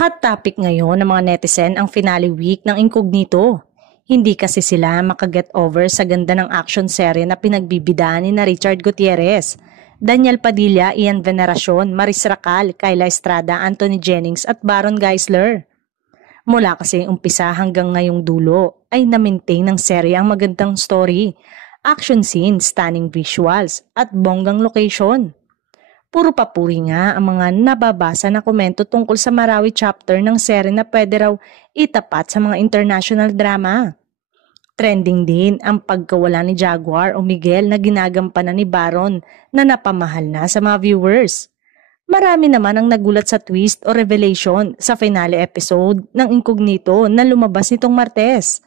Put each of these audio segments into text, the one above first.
Hot topic ngayon ng mga netizen ang finale week ng Incognito. Hindi kasi sila makaget over sa ganda ng action serye na pinagbibidaan ni na Richard Gutierrez, Daniel Padilla, Ian Veneracion, Maris Racal, Kyla Estrada, Anthony Jennings at Baron Geisler. Mula kasi umpisa hanggang ngayong dulo ay na-maintain ng serye ang magandang story, action scenes, stunning visuals at bonggang location. Puro papuri nga ang mga nababasa na komento tungkol sa Marawi chapter ng serye na pwede raw itapat sa mga international drama. Trending din ang pagkawala ni Jaguar o Miguel na ginagampanan ni Baron na napamahal na sa mga viewers. Marami naman ang nagulat sa twist o revelation sa finale episode ng Incognito na lumabas nitong Martes.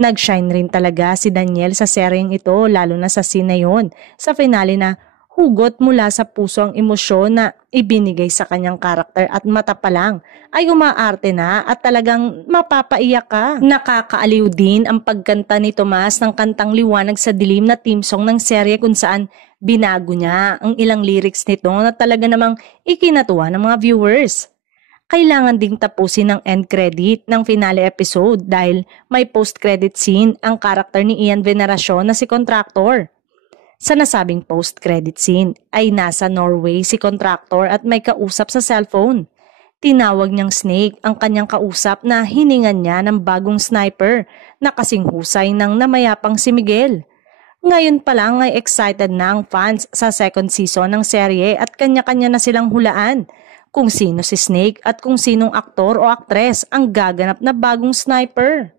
Nag-shine rin talaga si Daniel sa seryeng ito lalo na sa scene na yun sa finale na hugot mula sa puso ang emosyon na ibinigay sa kanyang karakter at mata pa lang ay umaarte na at talagang mapapaiyak ka. Nakakaaliw din ang pagkanta ni Tomas ng kantang Liwanag sa Dilim na theme song ng serye kung saan binago niya ang ilang lyrics nito na talaga namang ikinatuwa ng mga viewers. Kailangan ding tapusin ang end credit ng finale episode dahil may post-credit scene ang karakter ni Ian Veneracion na si Contractor. Sa nasabing post-credit scene ay nasa Norway si Contractor at may kausap sa cellphone. Tinawag niyang Snake ang kanyang kausap na hiningan niya ng bagong sniper na kasing husay ng namayapang si Miguel. Ngayon pa lang ay excited na ang fans sa second season ng serye at kanya-kanya na silang hulaan kung sino si Snake at kung sinong aktor o aktres ang gaganap na bagong sniper.